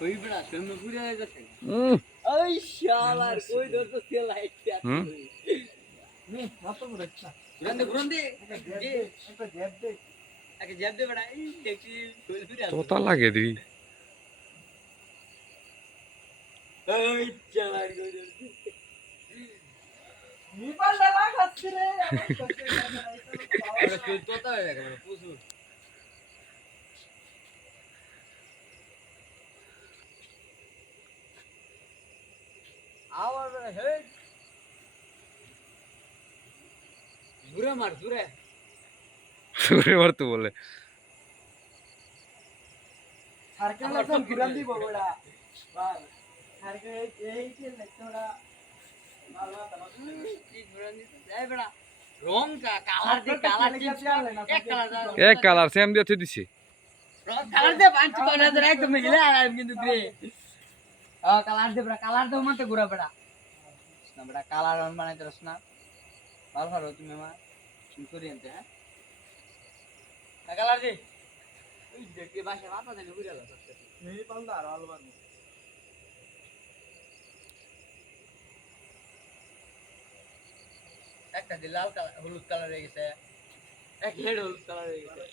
ওই বড়া তুমি পুরে যাচ্ছে হুম ওই শালার কই ধরতো সে লাইট হুম নে কত বড় একটা ঘুরন্দে দে একটা জ্যাব দে বড়া এই দেখি ফুল ফিরে আসছে তোতা লাগে দি ওই শালার কই ধরতো নিপাল লাগাচ্ছে রে আরে তুই তোতা হয়ে গেল পুজু আওয়াজ হে ঘুরে মার ঘুরে সুরে মারতে বলে সার্কেল একদম ঘুরান দিব বড়া বাল সার্কেল এই যে লেখা ভালো কি ঘুরান দিতে যাই বড়া রং কালার দি কালার চেঞ্জ করলে না এক কালার এক কালার সেম দিয়ে দিছে রং কালার দে পাঁচ কোনা ধরে একদম মিলে আর কিন্তু গ্রে কালার দে বড়া কালার দাও মতে ঘুরা বড়া না বড়া কালার অন বানাইতে রস না ভালো ভালো তুমি মা শুন করি আনতে হ্যাঁ কালার দে ওই দেখে বাসা মাথা থেকে ঘুরে গেল এই পাল্লা আর আলো বারবো একটা দি লাল কালার হলুদ কালার হয়ে গেছে এক হেড হলুদ কালার হয়ে গেছে